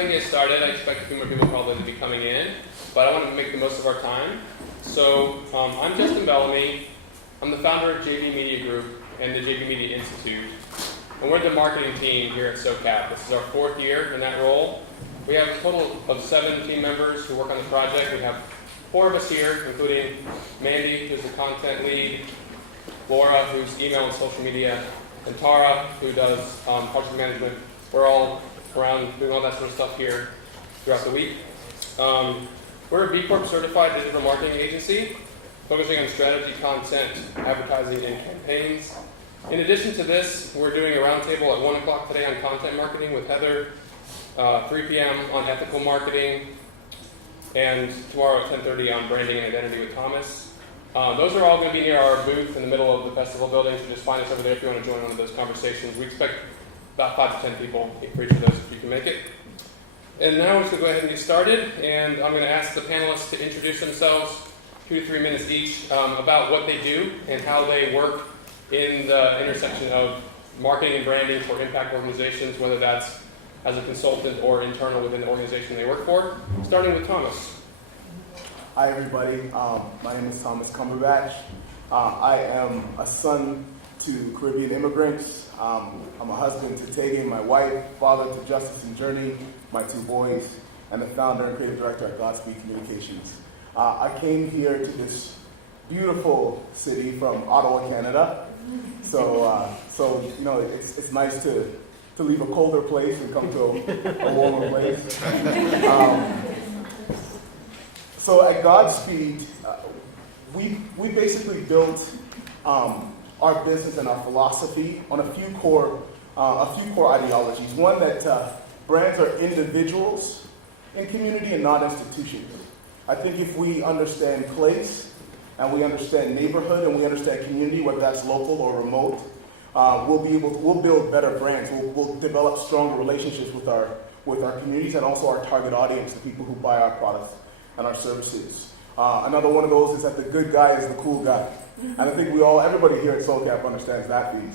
Get started. I expect a few more people probably to be coming in, but I want to make the most of our time. So I'm Justin Belleme. I'm the founder of JV Media Group and the JV Media Institute, and we're the marketing team here at SOCAP. This is our 4th year in that role. We have a total of 7 team members who work on the project. We have 4 of us here, including Mandy, who's the content lead, Laura, who's email and social media, and Tara, who does project management. We're all around doing all that sort of stuff here throughout the week. We're a B Corp certified digital marketing agency focusing on strategy, content, advertising, and campaigns. In addition to this, we're doing a roundtable at 1 o'clock today on content marketing with Heather, 3 p.m. on ethical marketing, and tomorrow at 10:30 on branding and identity with Thomas. Those are all going to be near our booth in the middle of the festival building, so just find us over there if you want to join one of those conversations. We expect about 5 to 10 people for each of those if you can make it. And now we're just going to go ahead and get started, and I'm going to ask the panelists to introduce themselves, 2 to 3 minutes each, about what they do and how they work in the intersection of marketing and branding for impact organizations, whether that's as a consultant or internal within the organization they work for. Starting with Thomas. Hi everybody, my name is Thomas Cumberbatch. I am a son to Caribbean immigrants. I'm a husband to Tegan, my wife, father to Justice and Journey, my 2 boys, and the founder and creative director at Godzspeed Communications. I came here to this beautiful city from Ottawa, Canada. So you know, it's nice to leave a colder place and come to a warmer place. So at Godspeed, we basically built our business and our philosophy on a few core ideologies. One, that brands are individuals in community and not institutions. I think if we understand place and we understand neighborhood and we understand community, whether that's local or remote, we'll build better brands. We'll develop stronger relationships with our communities and also our target audience, the people who buy our products and our services. Another one of those is that the good guy is the cool guy. And I think everybody here at SOCAP understands that piece.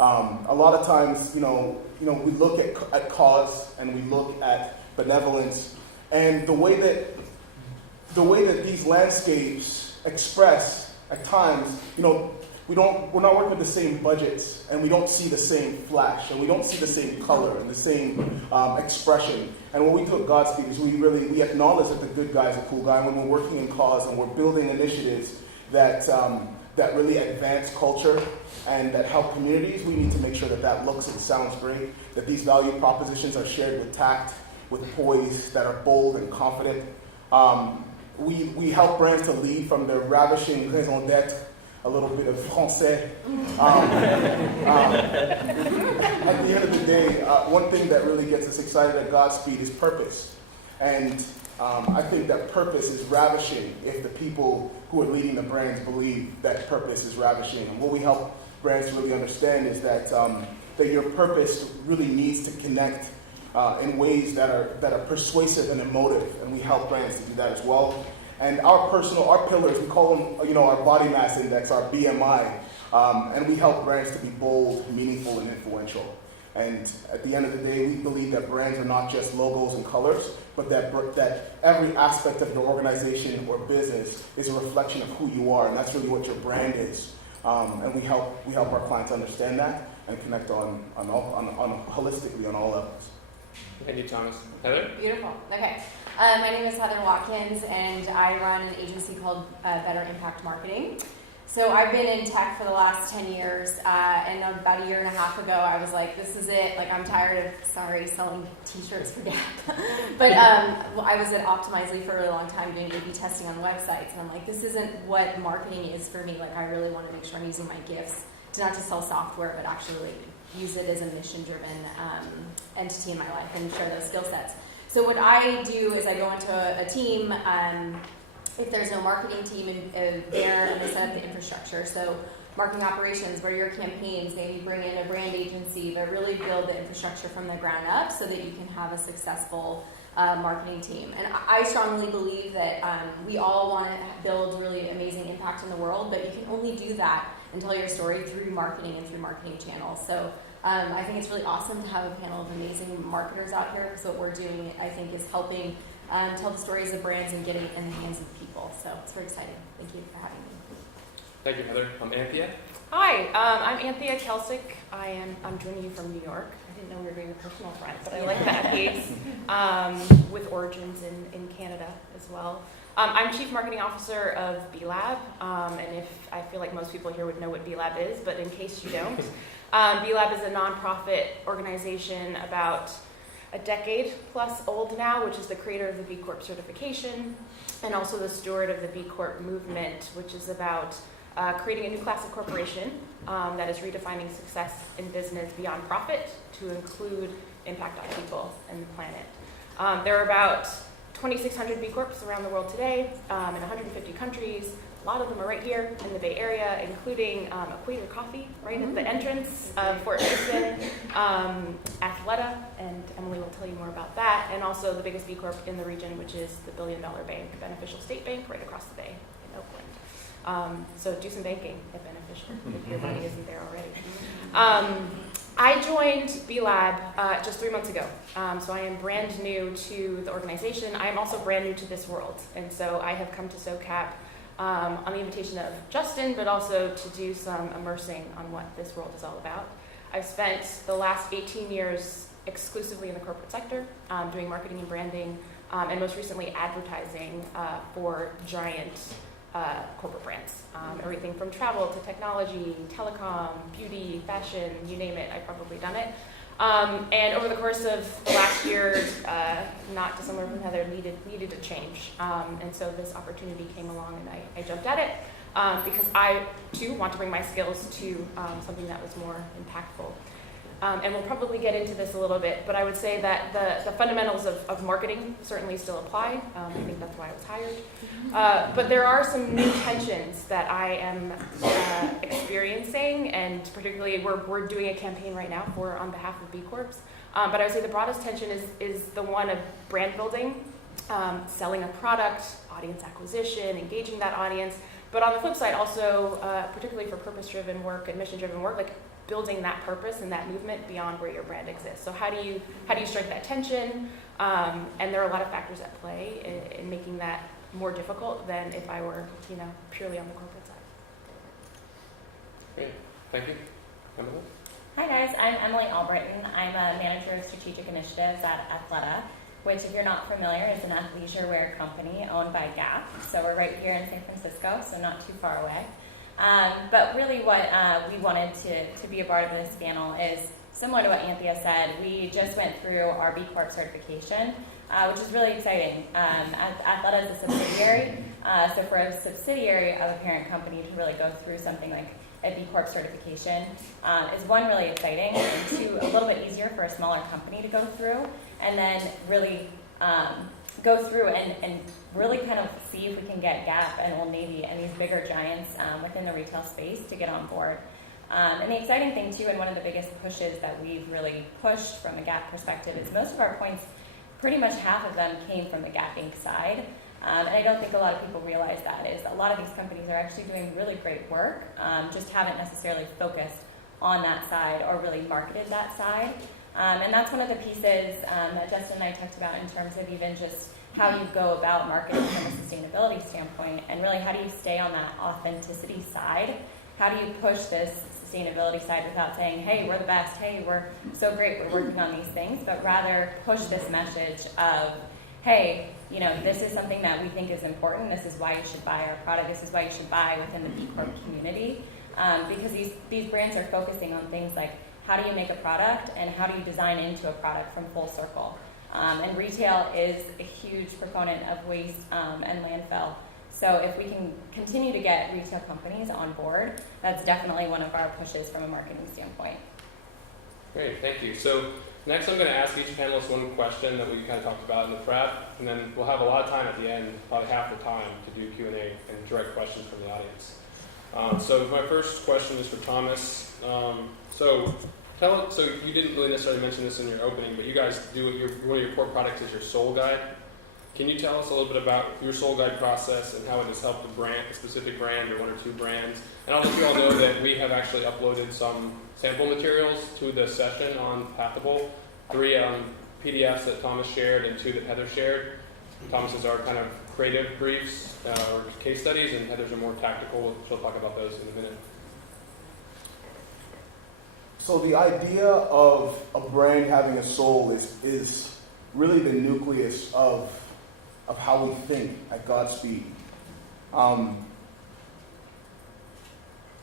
A lot of times, you know, we look at cause and we look at benevolence, and the way that these landscapes express at times, you know, we're not working with the same budgets, and we don't see the same flash, and we don't see the same color and the same expression. And what we do at Godspeed is we acknowledge that the good guy is a cool guy, and when we're working in cause and we're building initiatives that really advance culture and that help communities, we need to make sure that looks and sounds great, that these value propositions are shared with tact, with poise, that are bold and confident. We help brands to lead from their ravishing raison d'être, a little bit of français. At the end of the day, one thing that really gets us excited at Godspeed is purpose. And I think that purpose is ravishing if the people who are leading the brands believe that purpose is ravishing. And what we help brands to really understand is that your purpose really needs to connect in ways that are persuasive and emotive, and we help brands to do that as well. And our pillars, we call them, you know, our body mass index, our BMI, and we help brands to be bold, meaningful, and influential. And at the end of the day, we believe that brands are not just logos and colors, but that every aspect of your organization or business is a reflection of who you are, and that's really what your brand is. And we help our clients understand that and connect on holistically on all levels. Thank you, Thomas. Heather? Beautiful. Okay. My name is Heather Watkins, and I run an agency called Better Impact Marketing. So I've been in tech for the last 10 years, and about a year and a half ago, I was like, this is it. Like, I'm tired of, selling t-shirts for Gap. But I was at Optimizely for a really long time doing A/B testing on websites, and I'm like, this isn't what marketing is for me. Like, I really want to make sure I'm using my gifts to not just sell software, but actually use it as a mission-driven entity in my life and share those skill sets. So what I do is I go into a team, if there's no marketing team there, and they set up the infrastructure. So marketing operations, what are your campaigns? Maybe bring in a brand agency, but really build the infrastructure from the ground up so that you can have a successful marketing team. And I strongly believe that we all want to build really amazing impact in the world, but you can only do that and tell your story through marketing and through marketing channels. So I think it's really awesome to have a panel of amazing marketers out here, because what we're doing, I think, is helping tell the stories of brands and getting it in the hands of people. So it's very exciting. Thank you for having me. Thank you, Heather. I'm Anthea. Hi, I'm Anthea Kelsick. I'm joining you from New York. I didn't know we were doing a personal front, but I like that piece, with origins in Canada as well. I'm Chief Marketing Officer of B-Lab, and if I feel like most people here would know what B-Lab is, but in case you don't, B-Lab is a nonprofit organization about a decade plus old now, which is the creator of the B Corp certification, and also the steward of the B Corp movement, which is about creating a new class of corporation that is redefining success in business beyond profit to include impact on people and the planet. There are about 2,600 B Corps around the world today in 150 countries. A lot of them are right here in the Bay Area, including Equator Coffee right at the entrance of Fort Mason, Athleta, and Emily will tell you more about that, and also the biggest B Corp in the region, which is the $1 billion bank, Beneficial State Bank, right across the bay in Oakland. So do some banking at Beneficial if your money isn't there already. I joined B-Lab just 3 months ago, so I am brand new to the organization. I am also brand new to this world, and so I have come to SOCAP on the invitation of Justin, but also to do some immersing on what this world is all about. I've spent the last 18 years exclusively in the corporate sector, doing marketing and branding, and most recently advertising for giant corporate brands. Everything from travel to technology, telecom, beauty, fashion, you name it, I've probably done it. And over the course of the last year, not dissimilar from Heather, needed a change. And so this opportunity came along and I jumped at it because I, too, want to bring my skills to something that was more impactful. And we'll probably get into this a little bit, but I would say that the fundamentals of marketing certainly still apply. I think that's why I was hired. But there are some new tensions that I am experiencing, and particularly we're doing a campaign right now on behalf of B Corps. But I would say the broadest tension is the one of brand building, selling a product, audience acquisition, engaging that audience. But on the flip side, also, particularly for purpose-driven work and mission-driven work, like building that purpose and that movement beyond where your brand exists. So how do you strike that tension? And there are a lot of factors at play in making that more difficult than if I were, purely on the corporate side. Great, thank you. Emily? Hi guys, I'm Emily Allbritten. I'm a manager of strategic initiatives at Athleta, which, if you're not familiar, is an athleisure wear company owned by Gap. So we're right here in San Francisco, so not too far away. But really what we wanted to be a part of this panel is similar to what Anthea said. We just went through our B Corp certification, which is really exciting. Athleta is a subsidiary, so for a subsidiary of a parent company to really go through something like a B Corp certification is one, really exciting, and two, a little bit easier for a smaller company to go through, and then really go through and really kind of see if we can get Gap and Old Navy and these bigger giants within the retail space to get on board. And the exciting thing too, and one of the biggest pushes that we've really pushed from a Gap perspective, is most of our points, pretty much half of them came from the Gap Inc. side. And I don't think a lot of people realize that, is a lot of these companies are actually doing really great work, just haven't necessarily focused on that side or really marketed that side. And that's one of the pieces that Justin and I talked about in terms of even just how you go about marketing from a sustainability standpoint, and really how do you stay on that authenticity side? How do you push this sustainability side without saying, hey, we're the best, hey, we're so great, we're working on these things, but rather push this message of, hey, this is something that we think is important, this is why you should buy our product, this is why you should buy within the B Corp community, because these brands are focusing on things like, how do you make a product and how do you design into a product from full circle? And retail is a huge proponent of waste and landfill. So if we can continue to get retail companies on board, that's definitely one of our pushes from a marketing standpoint. Great, thank you. So next I'm going to ask each panelist one question that we kind of talked about in the prep, and then we'll have a lot of time at the end, about half the time, to do Q&A and direct questions from the audience. So my first question is for Thomas. So you didn't really necessarily mention this in your opening, but you guys do one of your core products is your Soul Guide. Can you tell us a little bit about your soul guide process and how it has helped a specific brand or one or two brands? And I'll let you all know that we have actually uploaded some sample materials to the session on Pathable. 3 PDFs that Thomas shared and 2 that Heather shared. Thomas's are kind of creative briefs or case studies, and Heather's are more tactical. She'll talk about those in a minute. So the idea of a brand having a soul is really the nucleus of how we think at Godspeed.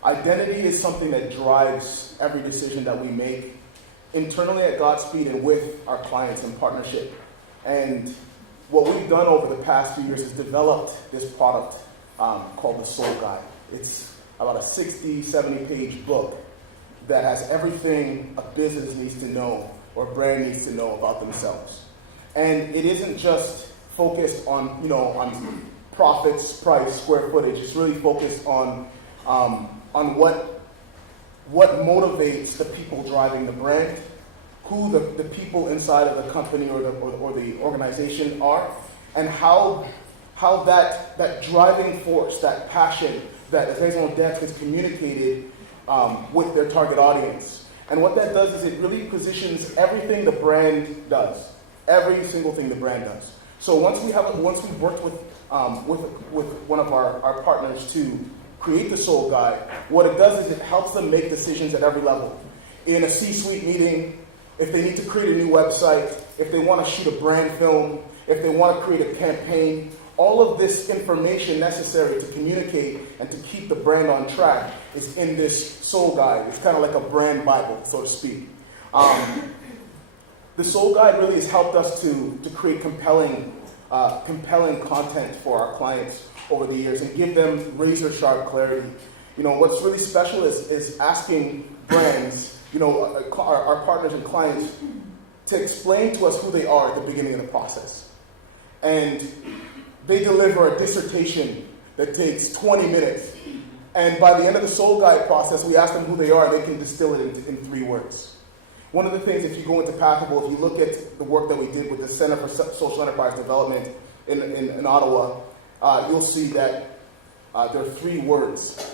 Identity is something that drives every decision that we make internally at Godspeed and with our clients in partnership. And what we've done over the past few years is developed this product called the Soul Guide. It's about a 60, 70-page book that has everything a business needs to know or a brand needs to know about themselves. And it isn't just focused on, on profits, price, square footage. It's really focused on what motivates the people driving the brand, who the people inside of the company or the organization are, and how that driving force, that passion, that raison d'etre is communicated with their target audience. And what that does is it really positions everything the brand does, every single thing the brand does. So once we've worked with one of our partners to create the Soul Guide, what it does is it helps them make decisions at every level. In a C-suite meeting, if they need to create a new website, if they want to shoot a brand film, if they want to create a campaign, all of this information necessary to communicate and to keep the brand on track is in this Soul Guide. It's kind of like a brand Bible, so to speak. The Soul Guide really has helped us to create compelling content for our clients over the years and give them razor-sharp clarity. What's really special is asking brands, our partners and clients, to explain to us who they are at the beginning of the process. And they deliver a dissertation that takes 20 minutes. And by the end of the Soul Guide process, we ask them who they are, and they can distill it in 3 words. One of the things, if you go into Pathable, if you look at the work that we did with the Center for Social Enterprise Development in Ottawa, you'll see that there are 3 words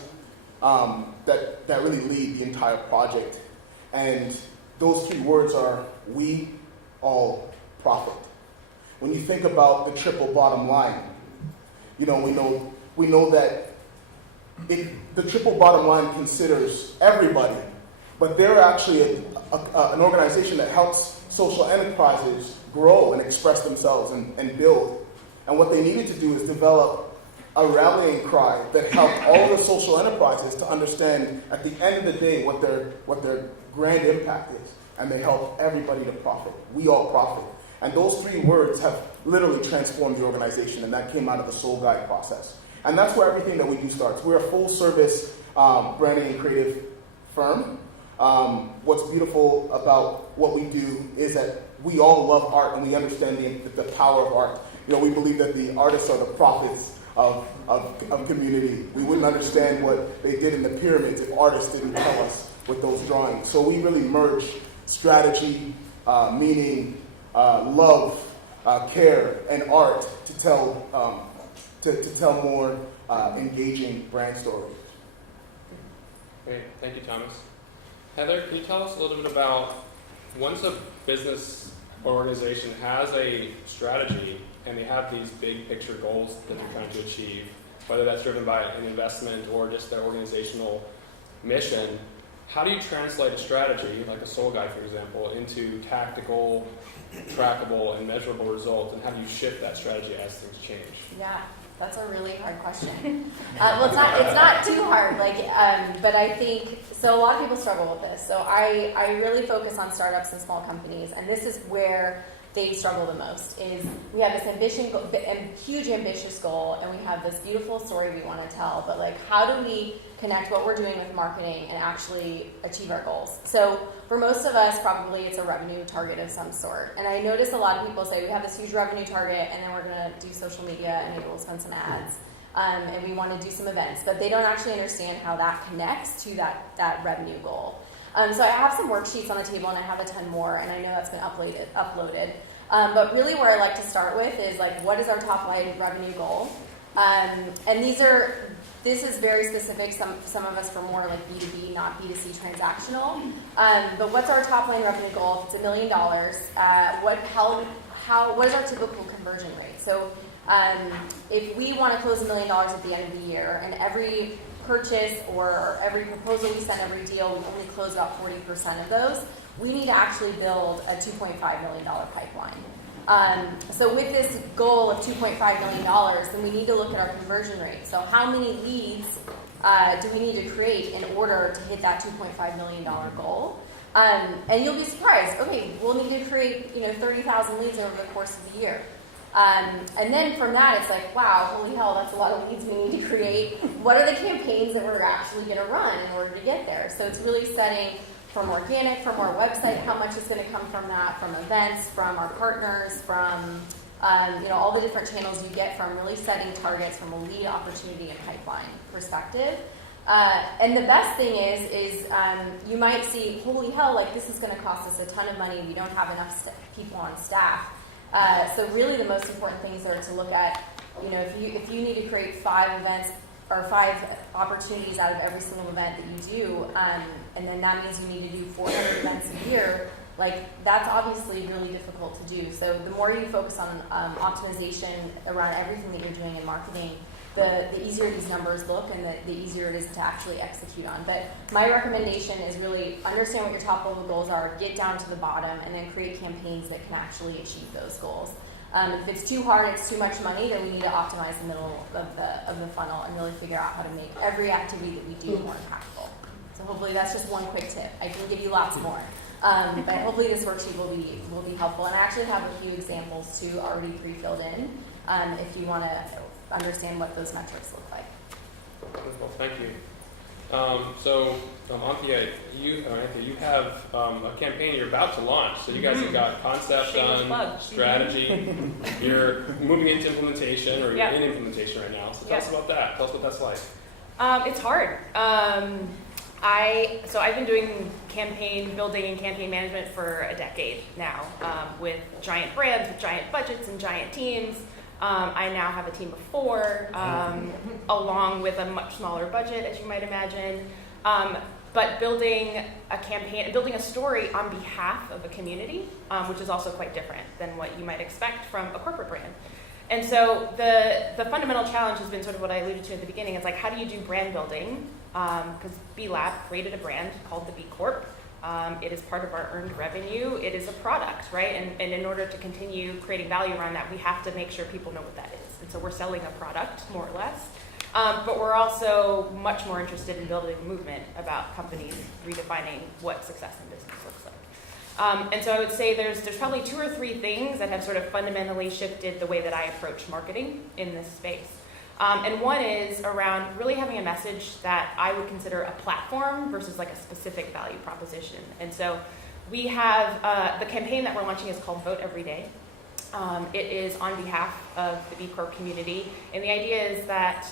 that really lead the entire project. And those 3 words are, we all profit. When you think about the triple bottom line, we know that the triple bottom line considers everybody, but they're actually an organization that helps social enterprises grow and express themselves and build. And what they needed to do is develop a rallying cry that helped all the social enterprises to understand at the end of the day what their grand impact is. And they help everybody to profit. We all profit. And those 3 words have literally transformed the organization, and that came out of the Soul Guide process. And that's where everything that we do starts. We're a full-service branding and creative firm. What's beautiful about what we do is that we all love art, and we understand the power of art. We believe that the artists are the prophets of community. We wouldn't understand what they did in the pyramids if artists didn't tell us with those drawings. So we really merge strategy, meaning, love, care, and art to tell more engaging brand stories. Great, thank you, Thomas. Heather, can you tell us a little bit about, once a business or organization has a strategy and they have these big picture goals that they're trying to achieve, whether that's driven by an investment or just their organizational mission, how do you translate a strategy, like a Soul Guide, for example, into tactical, trackable, and measurable results, and how do you shift that strategy as things change? Yeah, that's a really hard question. Well, it's not too hard, but I think, so a lot of people struggle with this. So I really focus on startups and small companies, and this is where they struggle the most, is we have this huge ambitious goal, and we have this beautiful story we want to tell, but how do we connect what we're doing with marketing and actually achieve our goals? So for most of us, probably it's a revenue target of some sort. And I notice a lot of people say we have this huge revenue target, and then we're going to do social media, and maybe we'll spend some ads, and we want to do some events, but they don't actually understand how that connects to that revenue goal. So I have some worksheets on the table, and I have a ton more, and I know that's been uploaded. But really where I like to start with is like, what is our top line revenue goal? And this is very specific. Some of us for more like B2B, not B2C transactional. But what's our top line revenue goal? If it's $1 million, what is our typical conversion rate? So if we want to close $1 million at the end of the year, and every purchase or every proposal we send, every deal, we only close about 40% of those, we need to actually build a $2.5 million pipeline. So with this goal of $2.5 million, then we need to look at our conversion rate. So how many leads do we need to create in order to hit that $2.5 million goal? And you'll be surprised. Okay, we'll need to create 30,000 leads over the course of the year. And then from that, it's like, wow, holy hell, that's a lot of leads we need to create. What are the campaigns that we're actually going to run in order to get there? So it's really setting from organic, from our website, how much is going to come from that, from events, from our partners, from all the different channels you get from really setting targets from a lead opportunity and pipeline perspective. And the best thing is you might see, holy hell, like this is going to cost us a ton of money. We don't have enough people on staff. So really the most important things are to look at, if you need to create 5 events or 5 opportunities out of every single event that you do, and then that means you need to do 400 events a year, like that's obviously really difficult to do. So the more you focus on optimization around everything that you're doing in marketing, the easier these numbers look and the easier it is to actually execute on. But my recommendation is really understand what your top level goals are, get down to the bottom, and then create campaigns that can actually achieve those goals. If it's too hard, it's too much money, then we need to optimize the middle of the funnel and really figure out how to make every activity that we do more impactful. So hopefully that's just one quick tip. I can give you lots more. But hopefully this worksheet will be helpful. And I actually have a few examples too already pre-filled in if you want to understand what those metrics look like. Wonderful, thank you. Anthea, you have a campaign you're about to launch. So you guys have got concept done, strategy. You're moving into implementation, or you're in implementation right now. So tell us about that. Tell us what that's like. It's hard. I've been doing campaign building and campaign management for a decade now, with giant brands, with giant budgets and giant teams. I now have a team of 4, along with a much smaller budget, as you might imagine. But building a campaign, building a story on behalf of a community, which is also quite different than what you might expect from a corporate brand. And so the fundamental challenge has been sort of what I alluded to at the beginning. It's like, how do you do brand building? Because B Lab created a brand called the B Corp. It is part of our earned revenue. It is a product, right? And in order to continue creating value around that, we have to make sure people know what that is. And so we're selling a product, more or less. But we're also much more interested in building a movement about companies redefining what success in business looks like. And so I would say there's probably 2 or 3 things that have sort of fundamentally shifted the way that I approach marketing in this space. And one is around really having a message that I would consider a platform versus like a specific value proposition. And so we have the campaign that we're launching is called Vote Every Day. It is on behalf of the B Corp community. And the idea is that,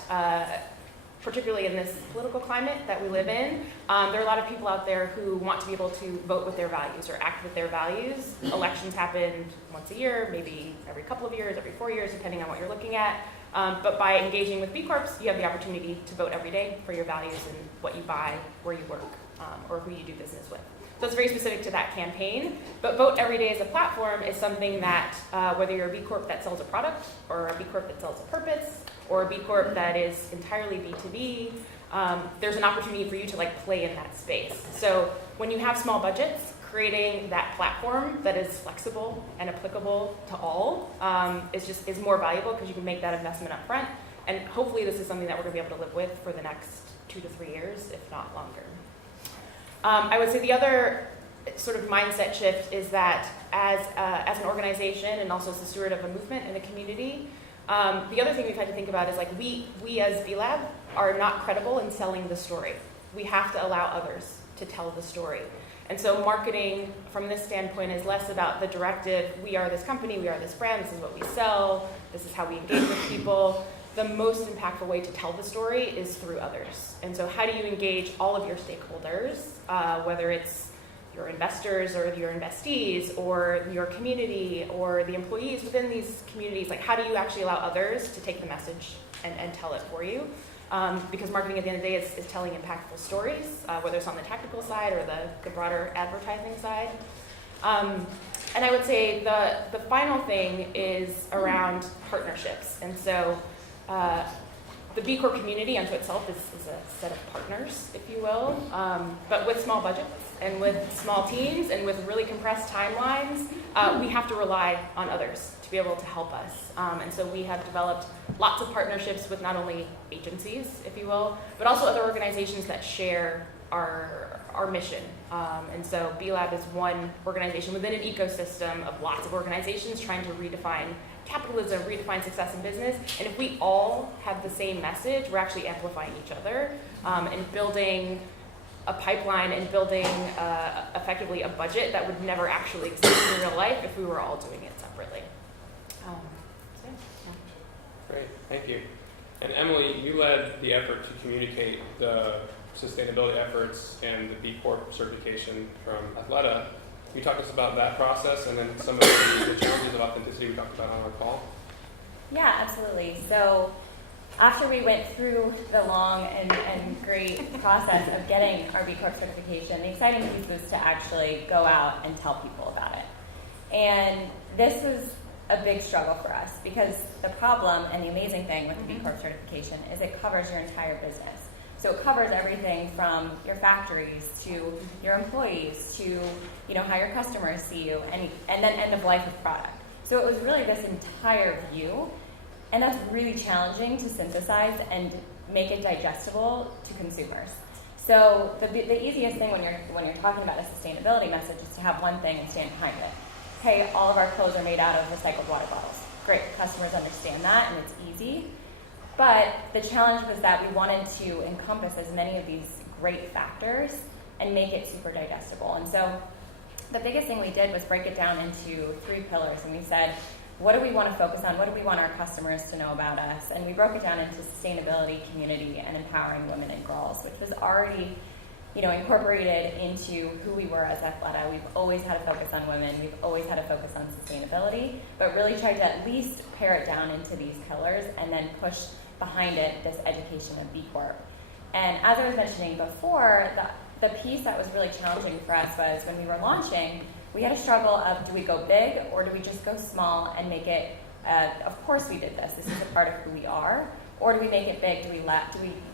particularly in this political climate that we live in, there are a lot of people out there who want to be able to vote with their values or act with their values. Elections happen once a year, maybe every couple of years, every 4 years, depending on what you're looking at. But by engaging with B Corps, you have the opportunity to vote every day for your values and what you buy, where you work, or who you do business with. So it's very specific to that campaign. But Vote Every Day as a platform is something that, whether you're a B Corp that sells a product, or a B Corp that sells a purpose, or a B Corp that is entirely B2B, there's an opportunity for you to like play in that space. So when you have small budgets, creating that platform that is flexible and applicable to all is more valuable because you can make that investment up front. And hopefully this is something that we're going to be able to live with for the next 2 to 3 years, if not longer. I would say the other sort of mindset shift is that as an organization and also as a steward of a movement and a community, the other thing we've had to think about is like we as B Lab are not credible in selling the story. We have to allow others to tell the story. And so marketing from this standpoint is less about the directive, we are this company, we are this brand, this is what we sell, this is how we engage with people. The most impactful way to tell the story is through others. And so how do you engage all of your stakeholders, whether it's your investors or your investees or your community or the employees within these communities? Like, how do you actually allow others to take the message and tell it for you? Because marketing at the end of the day is telling impactful stories, whether it's on the technical side or the broader advertising side. And I would say the final thing is around partnerships. And so the B Corp community unto itself is a set of partners, if you will, but with small budgets and with small teams and with really compressed timelines, we have to rely on others to be able to help us. And so we have developed lots of partnerships with not only agencies, if you will, but also other organizations that share our mission. And so B-Lab is one organization within an ecosystem of lots of organizations trying to redefine capitalism, redefine success in business. And if we all have the same message, we're actually amplifying each other and building a pipeline and building effectively a budget that would never actually exist in real life if we were all doing it separately. Great, thank you. And Emily, you led the effort to communicate the sustainability efforts and the B Corp certification from Athleta. Can you talk to us about that process and then some of the challenges of authenticity we talked about on our call? Yeah, absolutely. So after we went through the long and great process of getting our B Corp certification, the exciting piece was to actually go out and tell people about it. And this was a big struggle for us because the problem and the amazing thing with the B Corp certification is it covers your entire business. So it covers everything from your factories to your employees to how your customers see you and then end of life of product. So it was really this entire view, and that's really challenging to synthesize and make it digestible to consumers. So the easiest thing when you're talking about a sustainability message is to have one thing and stand behind it. Hey, all of our clothes are made out of recycled water bottles. Great, customers understand that and it's easy. But the challenge was that we wanted to encompass as many of these great factors and make it super digestible. And so the biggest thing we did was break it down into 3 pillars. And we said, what do we want to focus on? What do we want our customers to know about us? And we broke it down into sustainability, community, and empowering women and girls, which was already incorporated into who we were as Athleta. We've always had a focus on women. We've always had a focus on sustainability, but really tried to at least pare it down into these pillars and then push behind it this education of B Corp. And as I was mentioning before, the piece that was really challenging for us was when we were launching, we had a struggle of do we go big or do we just go small and make it, of course we did this is a part of who we are, or do we make it big, do we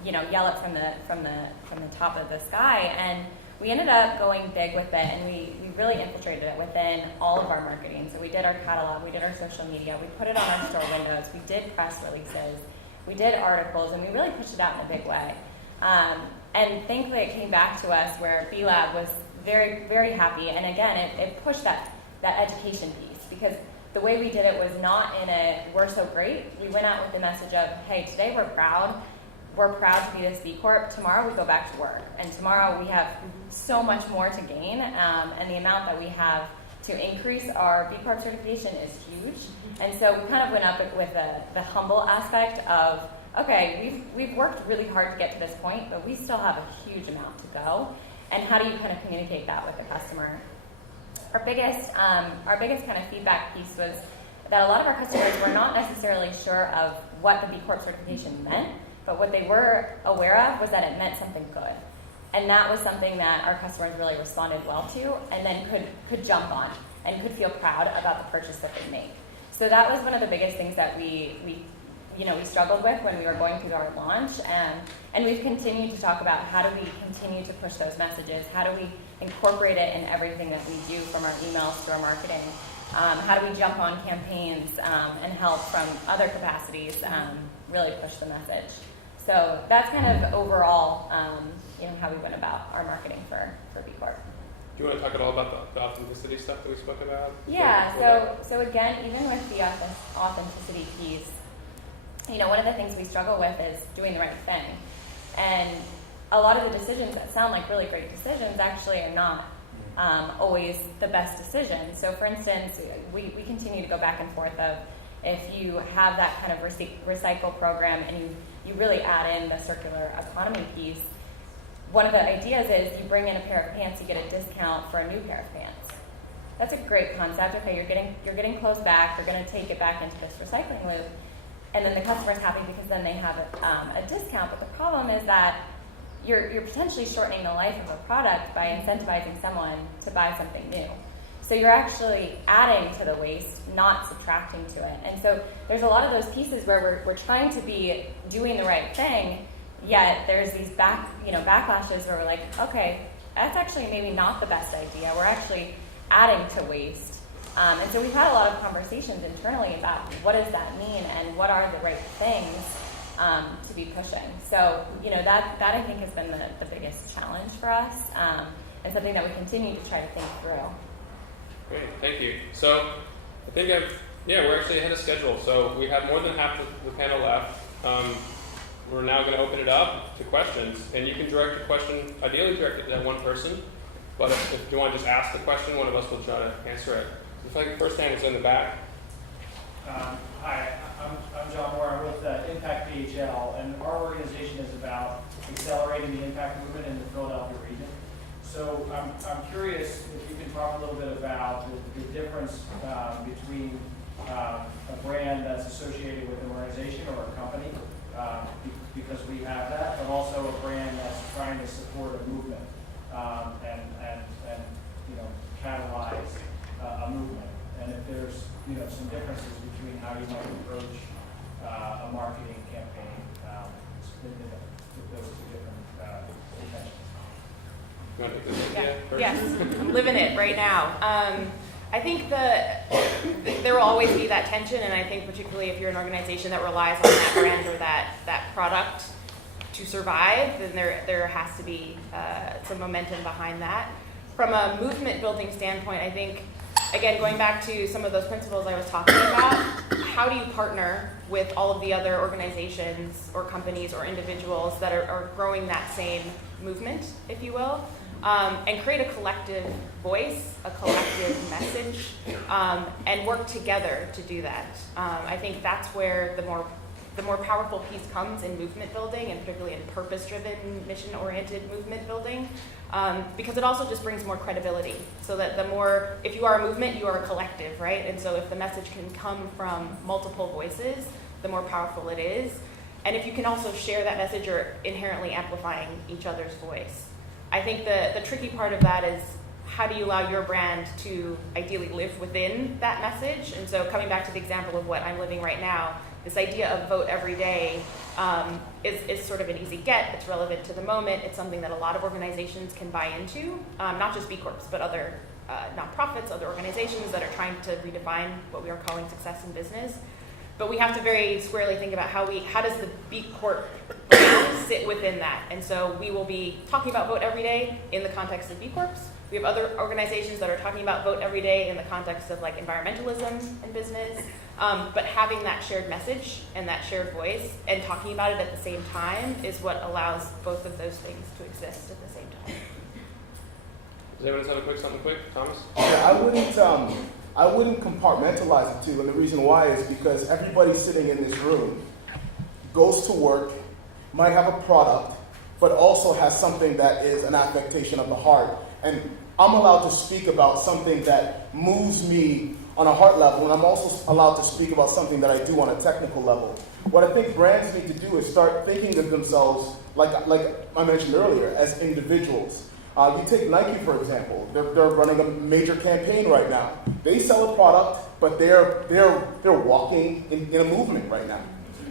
yell it from the top of the sky? And we ended up going big with it, and we really infiltrated it within all of our marketing. So we did our catalog, we did our social media, we put it on our store windows, we did press releases, we did articles, and we really pushed it out in a big way. And thankfully it came back to us where B-Lab was very, very happy. And again, it pushed that education piece because the way we did it was not in a, we're so great. We went out with the message of, hey, today we're proud. We're proud to be this B Corp. Tomorrow we go back to work. And tomorrow we have so much more to gain. And the amount that we have to increase our B Corp certification is huge. And so we kind of went up with the humble aspect of, okay, we've worked really hard to get to this point, but we still have a huge amount to go. And how do you kind of communicate that with the customer? Our biggest kind of feedback piece was that a lot of our customers were not necessarily sure of what the B Corp certification meant, but what they were aware of was that it meant something good. And that was something that our customers really responded well to and then could jump on and could feel proud about the purchase that they made. So that was one of the biggest things that we struggled with when we were going through our launch. And we've continued to talk about how do we continue to push those messages, how do we incorporate it in everything that we do from our emails to our marketing, how do we jump on campaigns and help from other capacities really push the message. So that's kind of overall how we went about our marketing for B Corp. Do you want to talk at all about the authenticity stuff that we spoke about? Yeah, so again, even with the authenticity piece, one of the things we struggle with is doing the right thing. And a lot of the decisions that sound like really great decisions actually are not always the best decisions. So for instance, we continue to go back and forth of if you have that kind of recycle program and you really add in the circular economy piece, one of the ideas is you bring in a pair of pants, you get a discount for a new pair of pants. That's a great concept. Okay, you're getting clothes back, you're going to take it back into this recycling loop, and then the customer's happy because then they have a discount. But the problem is that you're potentially shortening the life of a product by incentivizing someone to buy something new. So you're actually adding to the waste, not subtracting to it. And so there's a lot of those pieces where we're trying to be doing the right thing, yet there's these backlashes where we're like, okay, that's actually maybe not the best idea. We're actually adding to waste. And so we've had a lot of conversations internally about what does that mean and what are the right things to be pushing. So, that I think has been the biggest challenge for us, and something that we continue to try to think through. Great, thank you. So I think we're actually ahead of schedule. So we have more than half the panel left. We're now going to open it up to questions, and you can direct your question, ideally direct it to one person, but if you want to just ask the question, one of us will try to answer it. Looks like the first hand is in the back. Hi, I'm John Moore. I'm with Impact BHL, and our organization is about accelerating the impact movement in the Philadelphia region. So I'm curious if you can talk a little bit about the difference between a brand that's associated with an organization or a company, because we have that, but also a brand that's trying to support a movement and catalyze a movement. And if there's some differences between how you might approach a marketing campaign with those two different intentions. You want to take this idea first? Yes, I'm living it right now. I think there will always be that tension, and I think particularly if you're an organization that relies on that brand or that product to survive, then there has to be some momentum behind that. From a movement building standpoint, I think, again, going back to some of those principles I was talking about, how do you partner with all of the other organizations or companies or individuals that are growing that same movement, if you will, and create a collective voice, a collective message, and work together to do that. I think that's where the more powerful piece comes in movement building, and particularly in purpose-driven, mission-oriented movement building, because it also just brings more credibility. So that if you are a movement, you are a collective, right? And so if the message can come from multiple voices, the more powerful it is. And if you can also share that message, you're inherently amplifying each other's voice. I think the tricky part of that is, how do you allow your brand to ideally live within that message? And so coming back to the example of what I'm living right now, this idea of vote every day is sort of an easy get. It's relevant to the moment. It's something that a lot of organizations can buy into, not just B Corps, but other nonprofits, other organizations that are trying to redefine what we are calling success in business. But we have to very squarely think about how does the B Corp brand sit within that? And so we will be talking about vote every day in the context of B Corps. We have other organizations that are talking about vote every day in the context of like environmentalism in business. But having that shared message and that shared voice and talking about it at the same time is what allows both of those things to exist at the same time. Does anyone have something quick? Thomas? Yeah, I wouldn't compartmentalize the two, and the reason why is because everybody sitting in this room goes to work, might have a product, but also has something that is an affectation of the heart. And I'm allowed to speak about something that moves me on a heart level, and I'm also allowed to speak about something that I do on a technical level. What I think brands need to do is start thinking of themselves, like I mentioned earlier, as individuals. You take Nike, for example. They're running a major campaign right now. They sell a product, but they're walking in a movement right now,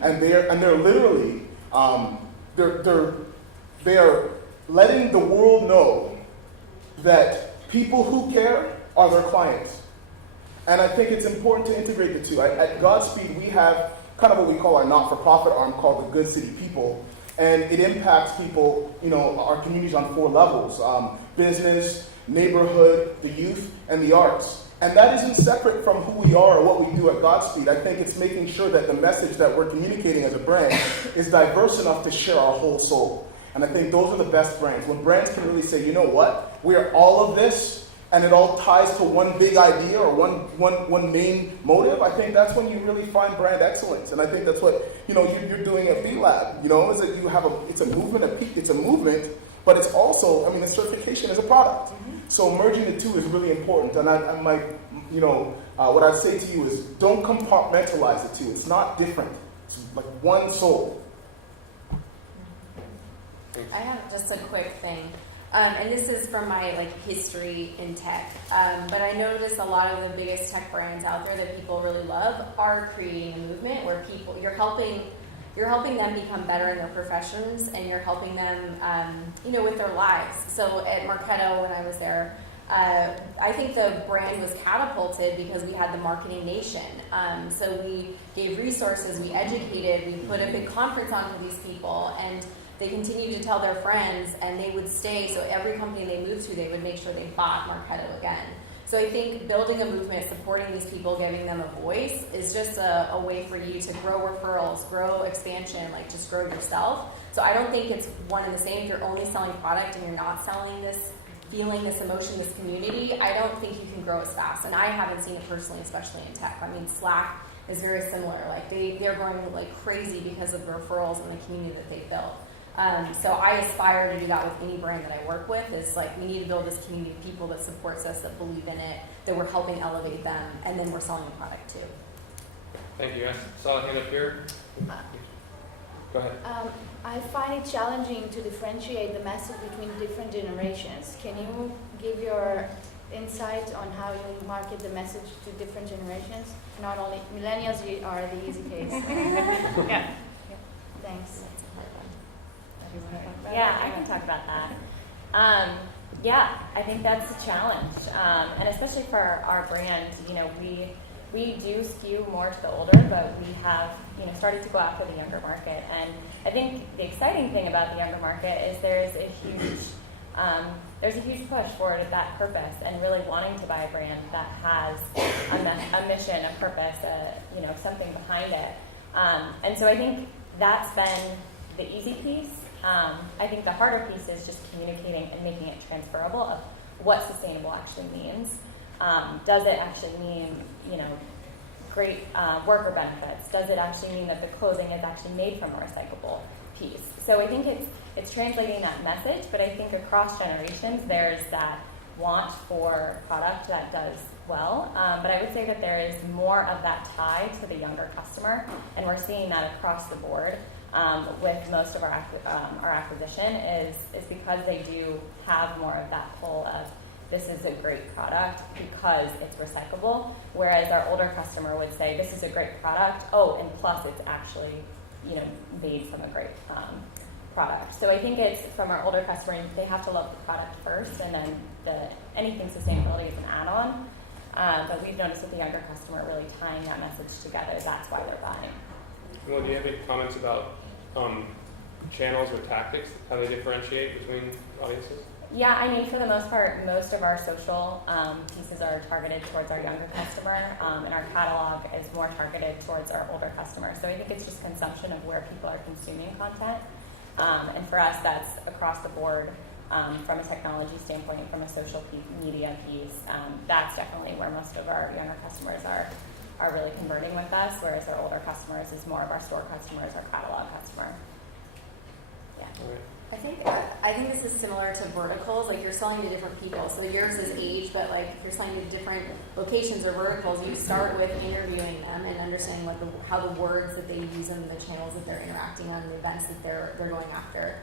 and they're literally they're letting the world know that people who care are their clients. And I think it's important to integrate the two. At Godspeed, we have kind of what we call our not-for-profit arm called the Good City People. And it impacts people, our communities on 4 levels: business, neighborhood, the youth, and the arts. And that isn't separate from who we are or what we do at Godspeed. I think it's making sure that the message that we're communicating as a brand is diverse enough to share our whole soul. And I think those are the best brands. When brands can really say, you know what, we are all of this, and it all ties to one big idea or one main motive, I think that's when you really find brand excellence. And I think that's what you're doing at B Lab. Is that you have it's a movement, but it's also, I mean, the certification is a product. So merging the two is really important. And I might, what I'd say to you is don't compartmentalize the two. It's not different. It's like one soul. I have just a quick thing. And this is from my history in tech. But I noticed a lot of the biggest tech brands out there that people really love are creating a movement where you're helping them become better in their professions, and you're helping them, with their lives. So at Marketo, when I was there, I think the brand was catapulted because we had the Marketing Nation. So we gave resources, we educated, we put a big conference on for these people, and they continued to tell their friends, and they would stay. So every company they moved to, they would make sure they bought Marketo again. So I think building a movement, supporting these people, giving them a voice is just a way for you to grow referrals, grow expansion, just grow yourself. So I don't think it's one and the same. If you're only selling product and you're not selling this feeling, this emotion, this community, I don't think you can grow as fast. And I haven't seen it personally, especially in tech. I mean, Slack is very similar. They're growing like crazy because of the referrals and the community that they built. So I aspire to do that with any brand that I work with. Is we need to build this community of people that supports us, that believe in it, that we're helping elevate them, and then we're selling a product too. Thank you. I saw a hand up here. Go ahead. I find it challenging to differentiate the message between different generations. Can you give your insight on how you market the message to different generations? Not only millennials are the easy case. Yeah. Thanks. Yeah, I can talk about that. Yeah, I think that's a challenge, and especially for our brand. We do skew more to the older, but we have started to go after the younger market. And I think the exciting thing about the younger market is there's a huge push for that purpose and really wanting to buy a brand that has a mission, a purpose, something behind it. And so I think that's been the easy piece. I think the harder piece is just communicating and making it transferable of what sustainable actually means. Does it actually mean, great worker benefits? Does it actually mean that the clothing is actually made from a recyclable piece? So I think it's translating that message, but I think across generations there's that want for product that does well. But I would say that there is more of that tie to the younger customer, and we're seeing that across the board. With most of our acquisition is because they do have more of that pull of this is a great product because it's recyclable, whereas our older customer would say this is a great product, and plus it's actually made from a great product. So I think it's from our older customer, they have to love the product first, and then anything sustainability is an add-on. But we've noticed with the younger customer really tying that message together, that's why they're buying. Well, do you have any comments about channels or tactics, how they differentiate between audiences? Yeah, I mean, for the most part, most of our social pieces are targeted towards our younger customer, and our catalog is more targeted towards our older customer. So I think it's just consumption of where people are consuming content. And for us, that's across the board from a technology standpoint, from a social media piece. That's definitely where most of our younger customers are really converting with us, whereas our older customers is more of our store customers, our catalog customer. Yeah. Okay. I think this is similar to verticals. You're selling to different people. So yours is age, but if you're selling to different locations or verticals, you start with interviewing them and understanding how the words that they use and the channels that they're interacting on, the events that they're going after.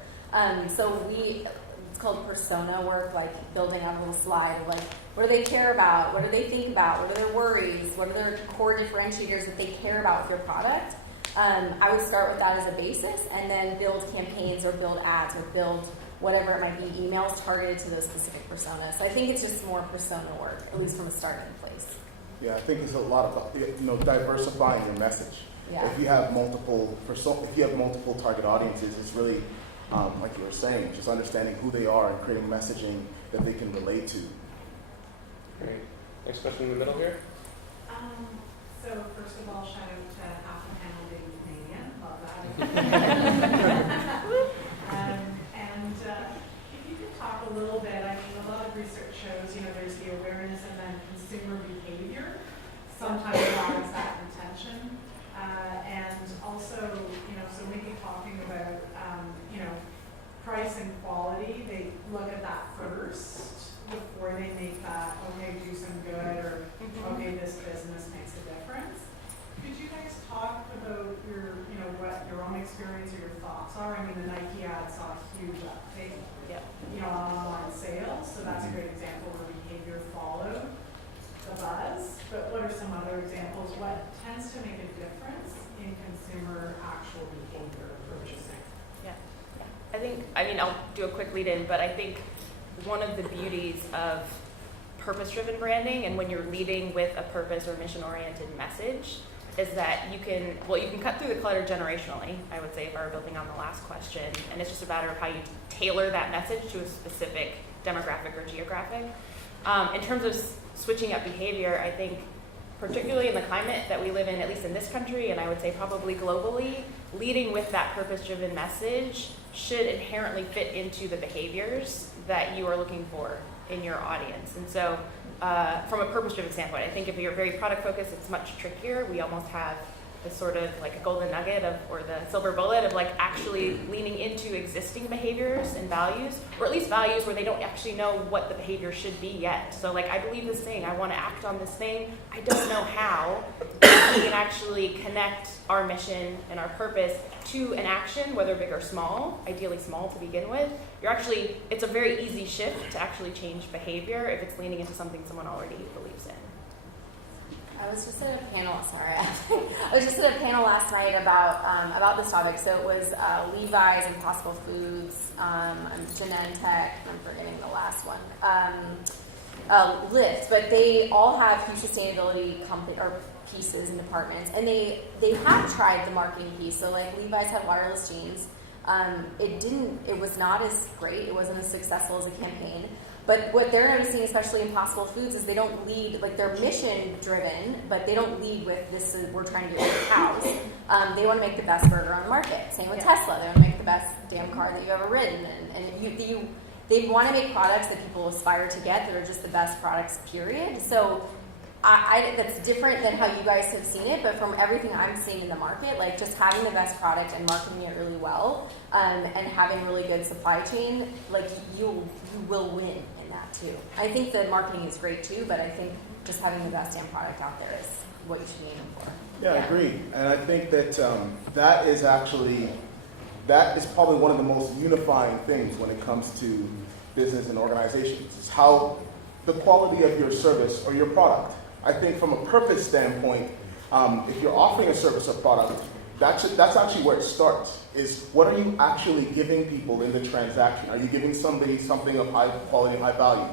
It's called persona work, building out a little slide of what do they care about, what do they think about, what are their worries, what are their core differentiators that they care about with your product. I would start with that as a basis and then build campaigns or build ads or build whatever it might be, emails targeted to those specific personas. So I think it's just more persona work, at least from a starting place. Yeah, I think it's a lot about diversifying your message. Yeah. If you have multiple target audiences, it's really like you were saying, just understanding who they are and creating messaging that they can relate to. Great. Next question in the middle here. So first of all, shout out to half the panel being Canadian, love that. And if you could talk a little bit, I mean, a lot of research shows, there's the awareness and then consumer behavior sometimes drives that intention. And also, so maybe talking about, price and quality, Could you guys talk about your, what your own experience or your thoughts are? I mean, the Nike ad saw a huge uptake, on online sales, so that's a great example where behavior followed the buzz. But what are some other examples? What tends to make a difference in consumer actual behavior purchasing? I'll do a quick lead in, but I think one of the beauties of purpose-driven branding, and when you're leading with a purpose or mission-oriented message, is that you can cut through the clutter generationally, I would say, if I were building on the last question, and it's just a matter of how you tailor that message to a specific demographic or geographic. In terms of switching up behavior, I think particularly in the climate that we live in, at least in this country, and I would say probably globally, leading with that purpose-driven message should inherently fit into the behaviors that you are looking for in your audience. And so from a purpose-driven standpoint, I think if you're very product-focused, it's much trickier. We almost have this sort of like a golden nugget or the silver bullet of like actually leaning into existing behaviors and values, or at least values where they don't actually know what the behavior should be yet. So like, I believe this thing, I want to act on this thing, I don't know how. We can actually connect our mission and our purpose to an action, whether big or small, ideally small to begin with. It's a very easy shift to actually change behavior if it's leaning into something someone already believes in. I was just at a panel. I was just at a panel last night about this topic. So it was Levi's, Impossible Foods, Genentech. I'm forgetting the last one. Lyft, but they all have huge sustainability pieces and departments, and they have tried the marketing piece. So like Levi's had wireless jeans. It was not as great. It wasn't as successful as a campaign. But what they're noticing, especially Impossible Foods, is they don't lead, like they're mission driven, but they don't lead with this is, we're trying to get rid of cows. They want to make the best burger on the market. Same with Tesla. They want to make the best damn car that you've ever ridden. And they want to make products that people aspire to get that are just the best products, period. So that's different than how you guys have seen it, but from everything I'm seeing in the market, like just having the best product and marketing it really well, and having really good supply chain, like you will win in that too. I think the marketing is great too, but I think just having the best damn product out there is what you should be aiming for. Yeah, I agree. And I think that that is probably one of the most unifying things when it comes to business and organizations. It's how the quality of your service or your product. I think from a purpose standpoint, if you're offering a service or product, that's actually where it starts, is what are you actually giving people in the transaction? Are you giving somebody something of high quality and high value?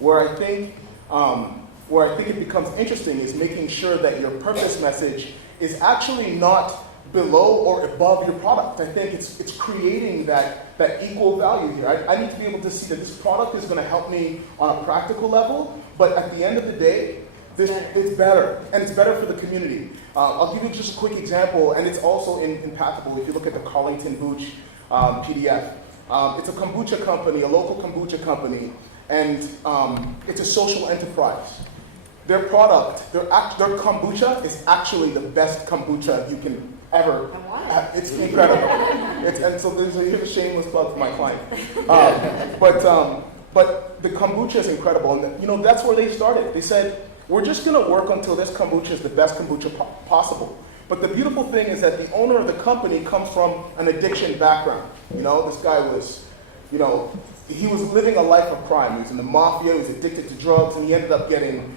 Where I think it becomes interesting is making sure that your purpose message is actually not below or above your product. I think it's creating that equal value here. I need to be able to see that this product is going to help me on a practical level, but at the end of the day, it's better, and it's better for the community. I'll give you just a quick example, and it's also impactful if you look at the Carlington Booch PDF. It's a kombucha company, a local kombucha company, and it's a social enterprise. Their product, their kombucha is actually the best kombucha you can ever have. It's incredible. And so here's a shameless plug for my client. But the kombucha is incredible, and that's where they started. They said, we're just going to work until this kombucha is the best kombucha possible. But the beautiful thing is that the owner of the company comes from an addiction background. This guy was, he was living a life of crime. He was in the mafia, he was addicted to drugs, and he ended up getting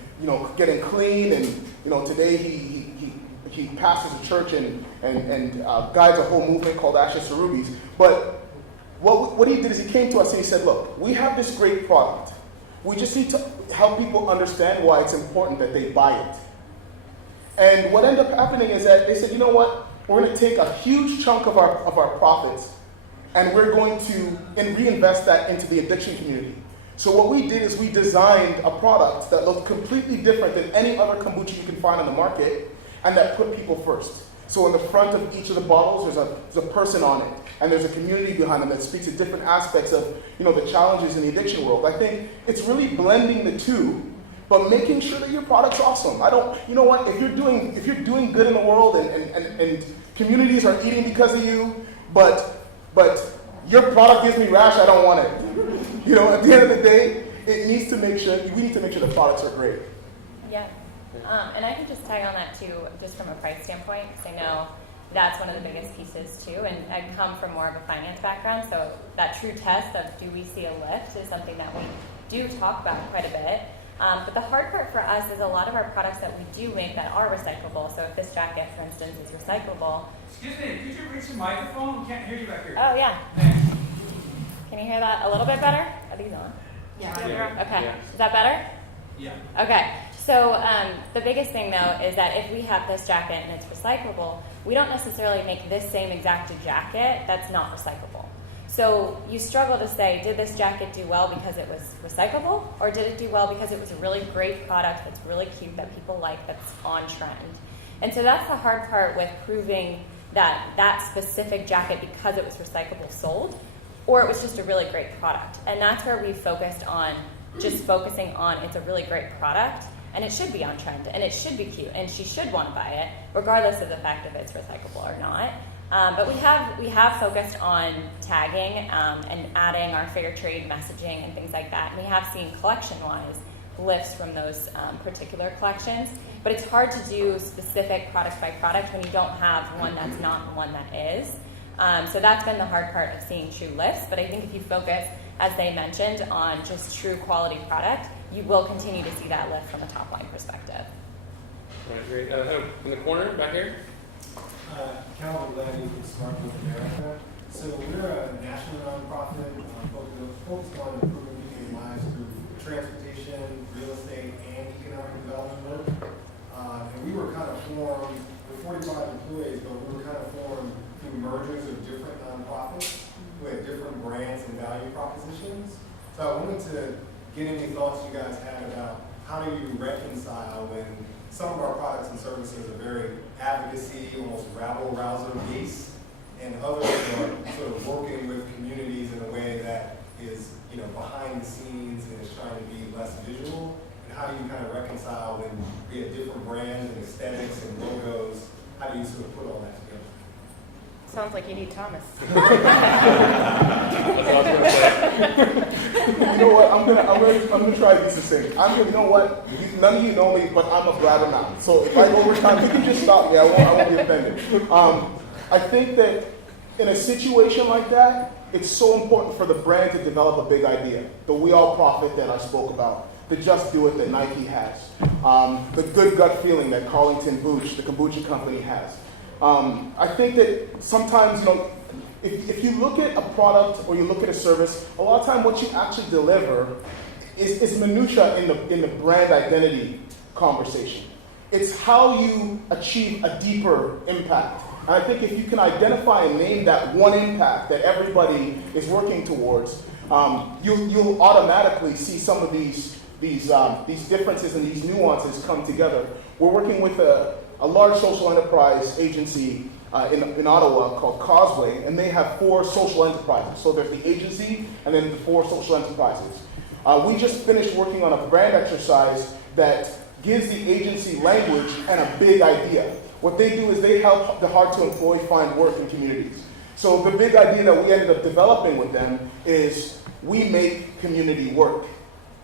clean, and, today he pastors a church and guides a whole movement called Ashes to Rubies. But what he did is he came to us and he said, look, we have this great product. We just need to help people understand why it's important that they buy it. And what ended up happening is that they said, you know what? We're going to take a huge chunk of our profits and we're going to reinvest that into the addiction community. So what we did is we designed a product that looked completely different than any other kombucha you can find on the market, and that put people first. So in the front of each of the bottles, there's a person on it, and there's a community behind them that speaks to different aspects of the challenges in the addiction world. I think it's really blending the two, but making sure that your product's awesome. You know what? If you're doing good in the world and communities are eating because of you, but your product gives me rash, I don't want it. At the end of the day, we need to make sure the products are great. Yeah. And I can just tag on that too, just from a price standpoint, because I know that's one of the biggest pieces too. And I come from more of a finance background, so that true test of do we see a lift is something that we do talk about quite a bit. But the hard part for us is a lot of our products that we do make that are recyclable. So if this jacket, for instance, is recyclable. Excuse me, could you reach the microphone? We can't hear you back here. Oh, yeah. Thanks. Can you hear that a little bit better? Are these on? Yeah. Okay. Yeah. Is that better? Yeah. Okay. So the biggest thing, though, is that if we have this jacket and it's recyclable, we don't necessarily make this same exact jacket that's not recyclable. So you struggle to say, did this jacket do well because it was recyclable, or did it do well because it was a really great product that's really cute, that people like, that's on trend? And so that's the hard part with proving that that specific jacket, because it was recyclable, sold, or it was just a really great product. And that's where we focused on just focusing on it's a really great product, and it should be on trend, and it should be cute, and she should want to buy it, regardless of the fact if it's recyclable or not. But we have focused on tagging and adding our fair trade messaging and things like that. And we have seen collection-wise lifts from those particular collections. But it's hard to do specific product by product when you don't have one that's not and one that is. So that's been the hard part of seeing true lifts. But I think if you focus, as they mentioned, on just true quality product, you will continue to see that lift from a top-line perspective. Right, great. In the corner back here. Calvin Landy from Smart With America. So we're a national nonprofit focused on improving people's lives through transportation, real estate, and economic development work. And we were kind of formed, with 45 employees, but we were kind of formed through mergers of different nonprofits who had different brands and value propositions. So I wanted to get any thoughts you guys had about how do you reconcile when some of our products and services are very advocacy, almost rabble-rouser based, and others are sort of working with communities in a way that is, behind the scenes and is trying to be less visual. And how do you kind of reconcile when we have different brands and aesthetics and logos? How do you sort of put all that together? Sounds like you need Thomas. That's what I was going to say. You know what? I'm gonna try to be succinct. You know what? None of you know me, but I'm a blabber now. So if I go over time, you can just stop me. I won't be offended. I think that in a situation like that, it's so important for the brand to develop a big idea. The We All Profit that I spoke about, the Just Do It that Nike has, the good gut feeling that Carlington Booch, the kombucha company, has. I think that sometimes, if you look at a product or you look at a service, a lot of time what you actually deliver is minutia in the brand identity conversation. It's how you achieve a deeper impact. And I think if you can identify and name that one impact that everybody is working towards, you'll automatically see some of these differences and these nuances come together. We're working with a large social enterprise agency in Ottawa called Causeway, and they have 4 social enterprises. So there's the agency and then the 4 social enterprises. We just finished working on a brand exercise that gives the agency language and a big idea. What they do is they help the hard-to-employ find work in communities. So the big idea that we ended up developing with them is we make community work.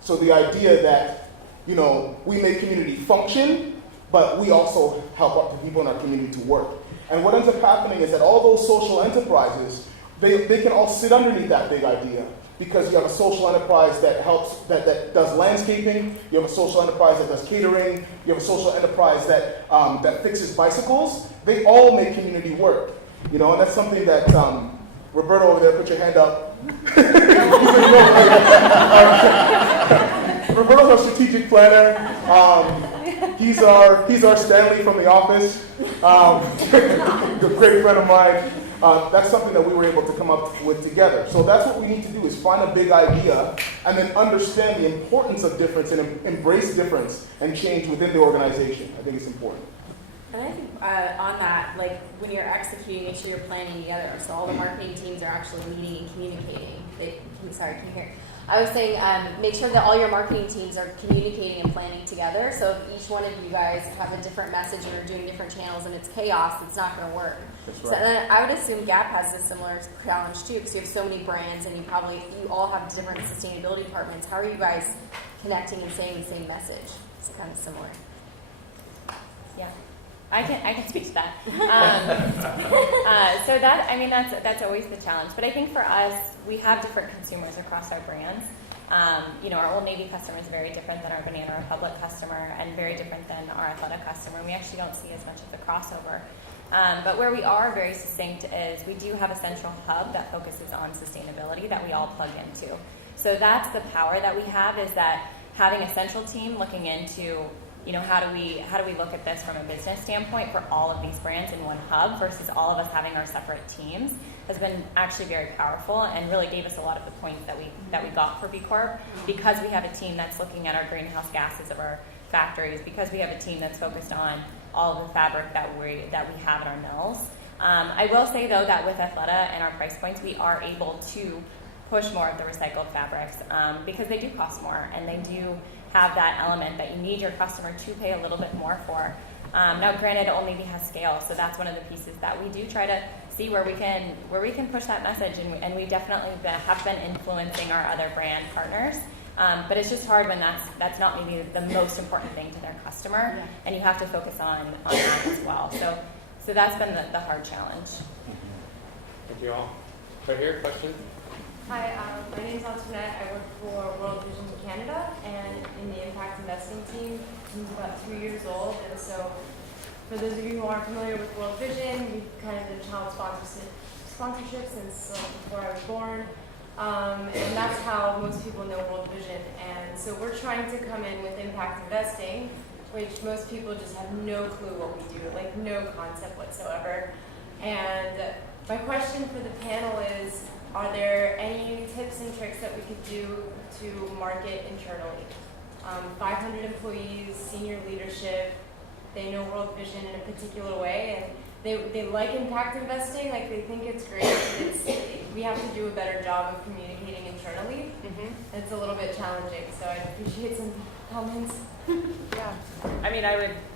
So the idea that, we make community function, but we also help the people in our community to work. And what ends up happening is that all those social enterprises, they can all sit underneath that big idea, because you have a social enterprise that helps, that does landscaping, you have a social enterprise that does catering, you have a social enterprise that fixes bicycles. They all make community work, and that's something that Roberto over there, put your hand up. Roberto's our strategic planner. He's our Stanley from the office. A great friend of mine. That's something that we were able to come up with together. So that's what we need to do, is find a big idea and then understand the importance of difference and embrace difference and change within the organization. I think it's important. And I think on that, like when you're executing, make sure you're planning together. So all the marketing teams are actually meeting and communicating. Can you hear? I was saying make sure that all your marketing teams are communicating and planning together. So if each one of you guys have a different message and are doing different channels and it's chaos, it's not going to work. That's So right. then I would assume Gap has a similar challenge too, because you have so many brands and you all have different sustainability departments. How are you guys connecting and saying the same message? It's kind of similar. Yeah, I can speak to that. So that's always the challenge. But I think for us, we have different consumers across our brands. Our Old Navy customer is very different than our Banana Republic customer, and very different than our Athleta customer. We actually don't see as much of the crossover. But where we are very succinct is we do have a central hub that focuses on sustainability that we all plug into. So that's the power that we have, is that having a central team looking into, how do we look at this from a business standpoint for all of these brands in one hub versus all of us having our separate teams has been actually very powerful, and really gave us a lot of the points that we got for B Corp, because we have a team that's looking at our greenhouse gases of our factories, because we have a team that's focused on all of the fabric that we have in our mills. I will say though that with Athleta and our price points, we are able to push more of the recycled fabrics because they do cost more, and they do have that element that you need your customer to pay a little bit more for. Now, granted, Old Navy has scale, so that's one of the pieces that we do try to see where we can push that message, and we definitely have been influencing our other brand partners. But it's just hard when that's not maybe the most important thing to their customer, and you have to focus on that as well. So that's been the hard challenge. Thank you all. Right here, question. Hi, my name is Antoinette. I work for World Vision Canada and in the impact investing team. I'm about 3 years old, and so for those of you who aren't familiar with World Vision, we've kind of done child sponsorship since before I was born. And that's how most people know World Vision. And so we're trying to come in with impact investing, which most people just have no clue what we do, like no concept whatsoever. And my question for the panel is, are there any tips and tricks that we could do to market internally? 500 employees, senior leadership, they know World Vision in a particular way, and they like impact investing, like they think it's great. We have to do a better job of communicating internally. It's a little bit challenging, so I'd appreciate some comments. Yeah, I mean,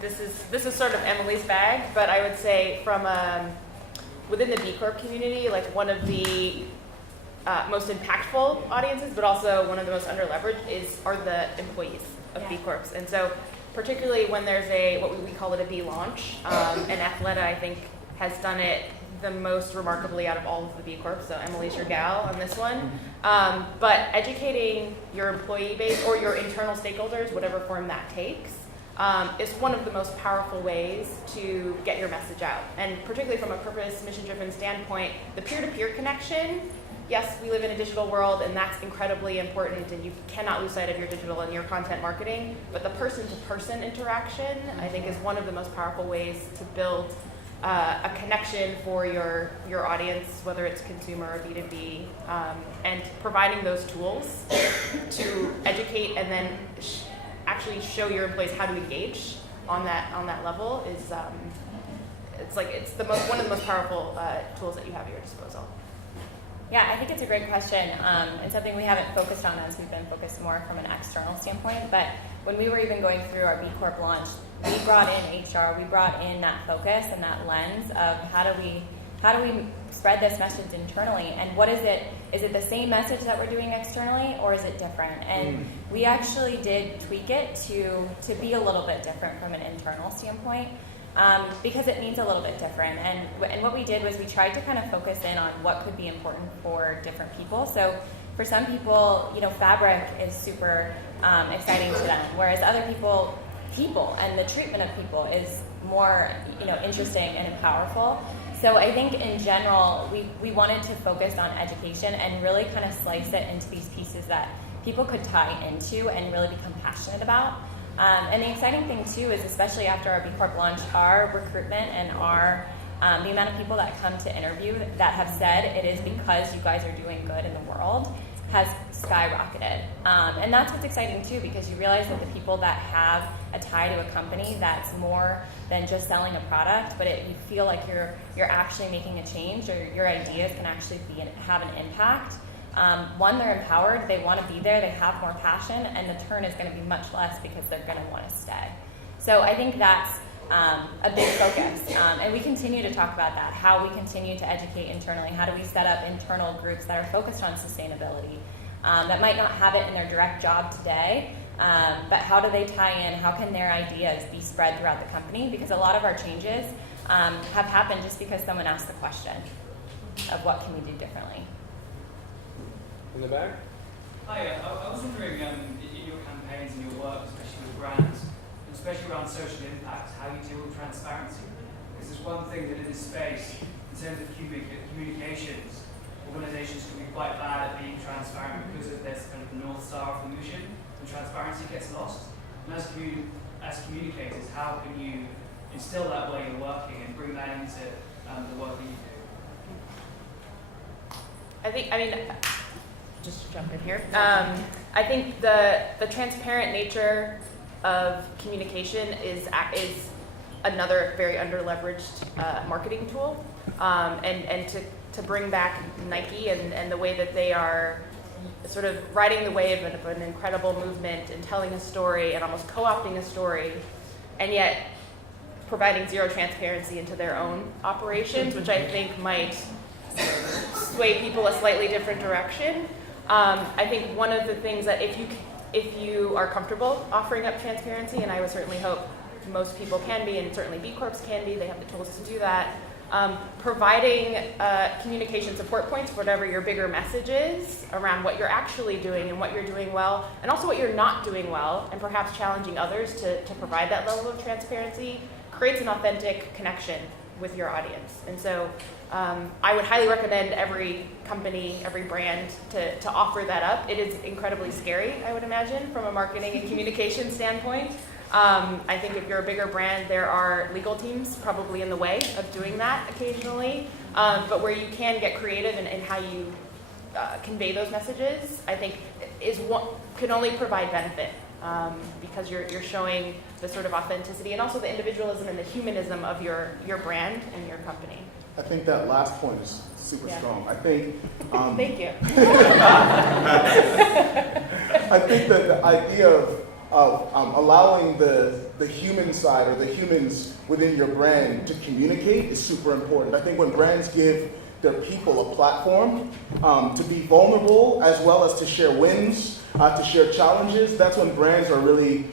this is sort of Emily's bag, but I would say from within the B Corp community, like one of the most impactful audiences, but also one of the most underleveraged are the employees of B Corps. And so particularly when there's what we call it a B launch, and Athleta, I think, has done it the most remarkably out of all of the B Corps, so Emily's your gal on this one. But educating your employee base or your internal stakeholders, whatever form that takes, is one of the most powerful ways to get your message out. And particularly from a purpose, mission-driven standpoint, the peer-to-peer connection, yes, we live in a digital world, and that's incredibly important, and you cannot lose sight of your digital and your content marketing, but the person-to-person interaction, I think, is one of the most powerful ways to build a connection for your audience, whether it's consumer or B2B, and providing those tools to educate and then actually show your employees how to engage on that level is one of the most powerful tools that you have at your disposal. Yeah, I think it's a great question, and something we haven't focused on as we've been focused more from an external standpoint. But when we were even going through our B Corp launch, we brought in HR, we brought in that focus and that lens of how do we spread this message internally, and what is it? Is it the same message that we're doing externally, or is it different? And we actually did tweak it to be a little bit different from an internal standpoint. Because it means a little bit different. And what we did was we tried to kind of focus in on what could be important for different people. So for some people, fabric is super exciting to them, whereas other people and the treatment of people is more, interesting and powerful. So I think in general, we wanted to focus on education and really kind of slice it into these pieces that people could tie into and really become passionate about. And the exciting thing too is, especially after our B Corp launch, our recruitment and the amount of people that come to interview that have said it is because you guys are doing good in the world has skyrocketed. And that's what's exciting too, because you realize that the people that have a tie to a company that's more than just selling a product, but you feel like you're actually making a change, or your ideas can actually have an impact. One, they're empowered, they want to be there, they have more passion, and the turn is going to be much less because they're going to want to stay. So I think that's a big focus, and we continue to talk about that, how we continue to educate internally, how do we set up internal groups that are focused on sustainability, that might not have it in their direct job today, But how do they tie in? How can their ideas be spread throughout the company? Because a lot of our changes have happened just because someone asked the question of what can we do differently. In the back? Hi, I was wondering in your campaigns and your work, especially with brands, and especially around social impact, how you deal with transparency. Because there's one thing that in this space, in terms of communications, organizations can be quite bad at being transparent because of this kind of North Star of the mission, and transparency gets lost. And as communicators, how can you instill that way you're working and bring that into the work that you do? Just to jump in here. I think the transparent nature of communication is another very underleveraged marketing tool, and to bring back Nike and the way that they are sort of riding the wave of an incredible movement and telling a story and almost co-opting a story, and yet providing zero transparency into their own operations, which I think might sway people a slightly different direction. I think one of the things that if you are comfortable offering up transparency, and I would certainly hope most people can be, and certainly B Corps can be, they have the tools to do that, providing communication support points for whatever your bigger message is around what you're actually doing and what you're doing well, and also what you're not doing well, and perhaps challenging others to provide that level of transparency creates an authentic connection with your audience. And so I would highly recommend every company, every brand to offer that up. It is incredibly scary, I would imagine, from a marketing and communication standpoint. I think if you're a bigger brand, there are legal teams probably in the way of doing that occasionally. But where you can get creative in how you convey those messages, I think can only provide benefit because you're showing the sort of authenticity and also the individualism and the humanism of your brand and your company. I think that last point is super strong. I think. Thank you. I think that the idea of allowing the human side or the humans within your brand to communicate is super important. I think when brands give their people a platform to be vulnerable as well as to share wins, to share challenges, that's when brands are really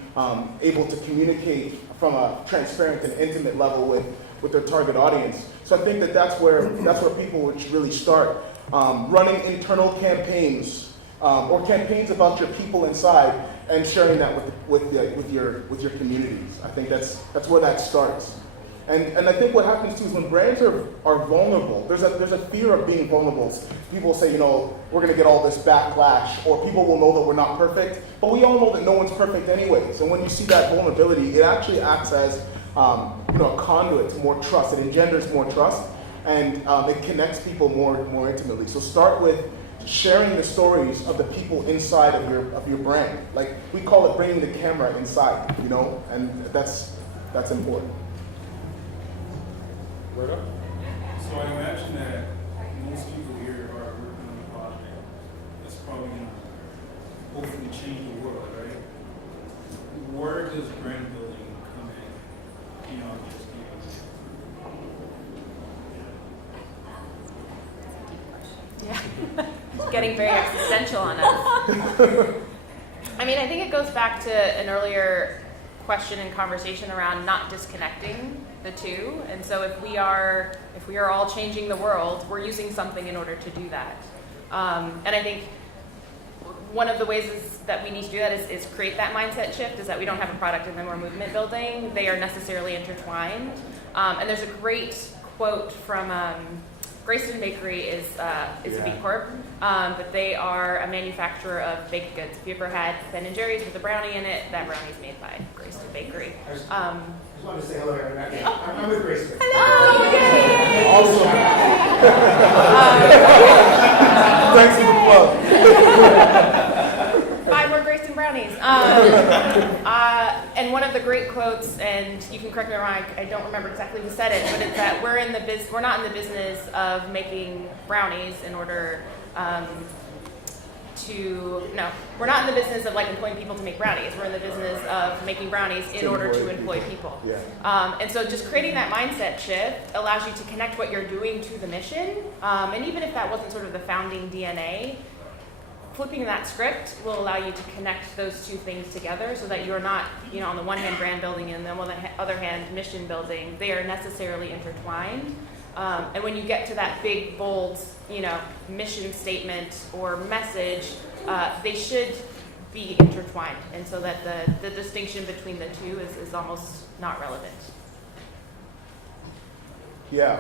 able to communicate from a transparent and intimate level with their target audience. So I think that's where people would really start. Running internal campaigns or campaigns about your people inside and sharing that with your communities. I think that's where that starts. And I think what happens too is when brands are vulnerable, there's a fear of being vulnerable. People say, we're going to get all this backlash, or people will know that we're not perfect. But we all know that no one's perfect anyways. And when you see that vulnerability, it actually acts as a conduit to more trust. It engenders more trust, and it connects people more intimately. So start with sharing the stories of the people inside of your brand. Like we call it bringing the camera inside, and that's important. So I imagine that most people here are working on a project that's probably going to hopefully change the world, right? Where does brand building come in beyond just Yeah. It's getting very existential on us. I think it goes back to an earlier question and conversation around not disconnecting the two. And so if we are all changing the world, we're using something in order to do that. And I think one of the ways that we need to do that is create that mindset shift, is that we don't have a product and then we're movement building. They are necessarily intertwined. And there's a great quote from Grayston Bakery is a B Corp, but they are a manufacturer of baked goods. If you ever had Ben & Jerry's with a brownie in it, that brownie is made by Grayston Bakery. I just wanted to say hello, everyone. I'm with Grayston. Hello! Thanks for the plug. 5 more Grayston brownies. And one of the great quotes, and you can correct me if I'm wrong, I don't remember exactly who said it, but it's that we're not in the business of making brownies in order we're not in the business of employing people to make brownies. We're in the business of making brownies in order to employ people. Yeah. And so just creating that mindset shift allows you to connect what you're doing to the mission. And even if that wasn't sort of the founding DNA, flipping that script will allow you to connect those two things together so that you're not, on the one hand brand building and then on the other hand mission building. They are necessarily intertwined. And when you get to that big, bold, mission statement or message, they should be intertwined. And so that the distinction between the two is almost not relevant. Yeah,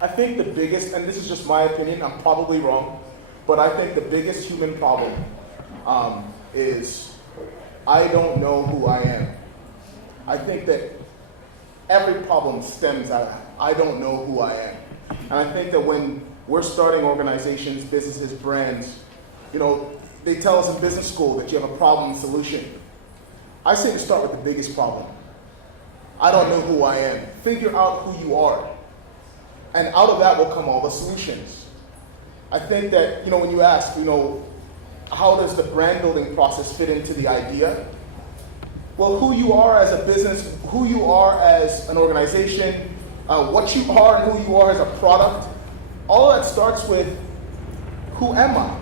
I think the biggest, and this is just my opinion, I'm probably wrong, but I think the biggest human problem is I don't know who I am. I think that every problem stems out of I don't know who I am. And I think that when we're starting organizations, businesses, brands, they tell us in business school that you have a problem and solution. I say to start with the biggest problem. I don't know who I am. Figure out who you are. And out of that will come all the solutions. I think that, when you ask, how does the brand building process fit into the idea? Well, who you are as a business, who you are as an organization, what you are and who you are as a product, all that starts with who am I?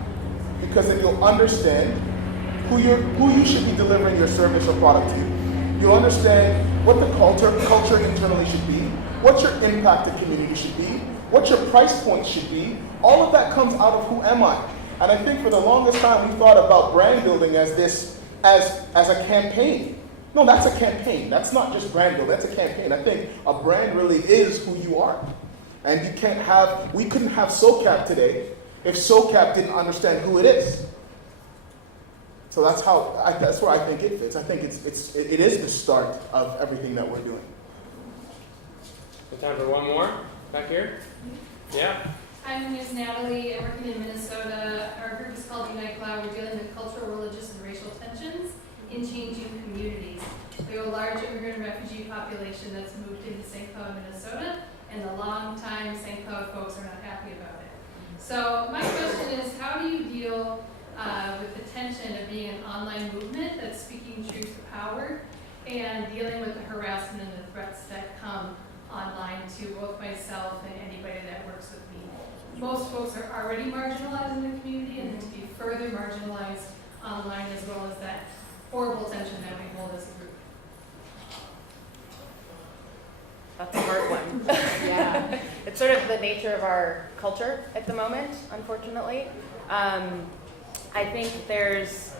Because then you'll understand who you should be delivering your service or product to. You'll understand what the culture internally should be, what your impact to community should be, what your price point should be. All of that comes out of who am I. And I think for the longest time we thought about brand building as a campaign. No, that's a campaign. That's not just brand building, that's a campaign. I think a brand really is who you are. And we couldn't have SOCAP today if SOCAP didn't understand who it is. So that's where I think it fits. I think it is the start of everything that we're doing. Time for one more back here. Yeah. Hi, my name is Natalie. I'm working in Minnesota. Our group is called Unite Cloud. We're dealing with cultural, religious, and racial tensions in changing communities. We have a large immigrant and refugee population that's moved into St. Cloud, Minnesota, and the long-time St. Cloud folks are not happy about it. So my question is, how do you deal with the tension of being an online movement that's speaking truth to power and dealing with the harassment and the threats that come online to both myself and anybody that works with me? Most folks are already marginalized in the community, and then to be further marginalized online, as well as that horrible tension that we hold as a group. That's a hard one. Yeah. It's sort of the nature of our culture at the moment, unfortunately. I think there's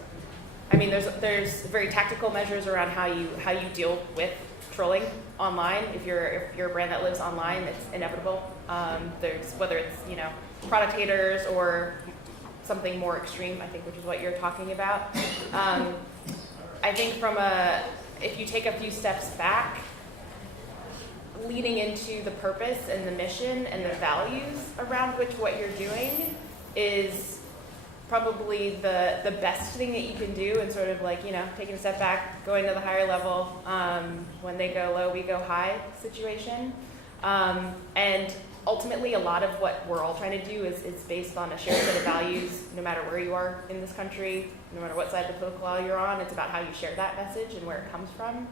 very tactical measures around how you deal with trolling online. If you're a brand that lives online, it's inevitable. There's whether it's product haters or something more extreme, I think, which is what you're talking about. I think if you take a few steps back, leading into the purpose and the mission and the values around which what you're doing is probably the best thing that you can do, and sort of taking a step back, going to the higher level, when they go low, we go high situation. And ultimately, a lot of what we're all trying to do is based on a shared set of values, no matter where you are in this country, no matter what side of the political aisle you're on. It's about how you share that message and where it comes from.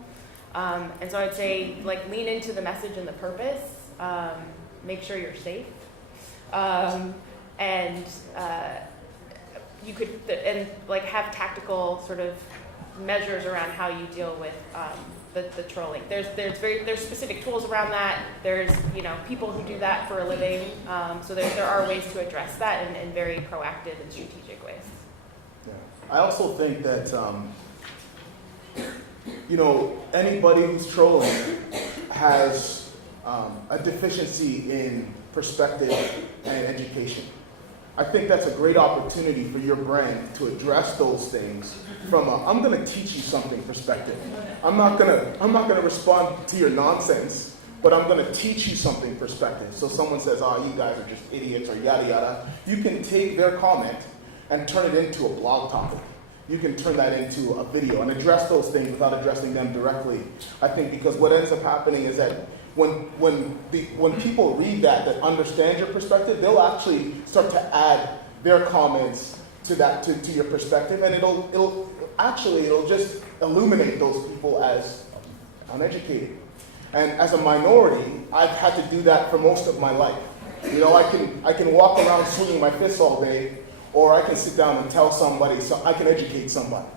And so I'd say, lean into the message and the purpose, make sure you're safe, and you could have tactical sort of measures around how you deal with the trolling. There's specific tools around that. There's people who do that for a living. So there are ways to address that in very proactive and strategic ways. Yeah. I also think that anybody who's trolling has a deficiency in perspective and education. I think that's a great opportunity for your brand to address those things from I'm going to teach you something perspective. I'm not going to respond to your nonsense, but I'm going to teach you something perspective. So someone says, you guys are just idiots or yada yada. You can take their comment and turn it into a blog topic. You can turn that into a video and address those things without addressing them directly. I think because what ends up happening is that when people read that understand your perspective, they'll actually start to add their comments to your perspective, and it'll just illuminate those people as uneducated. And as a minority, I've had to do that for most of my life. I can walk around swinging my fists all day, or I can sit down and tell somebody, so I can educate somebody,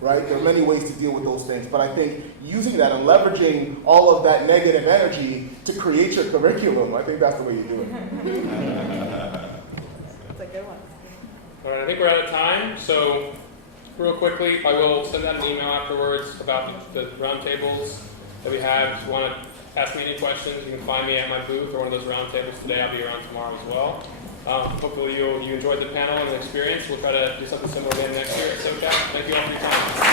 right? There are many ways to deal with those things, but I think using that and leveraging all of that negative energy to create your curriculum, I think that's the way you do it. That's a good one. All right, I think we're out of time, so real quickly, I will send out an email afterwards about the roundtables that we have. If you want to ask me any questions, you can find me at my booth or one of those roundtables today. I'll be around tomorrow as well. Hopefully you enjoyed the panel and the experience. We'll try to do something similar again next year at SOCAP. Thank you all for your time.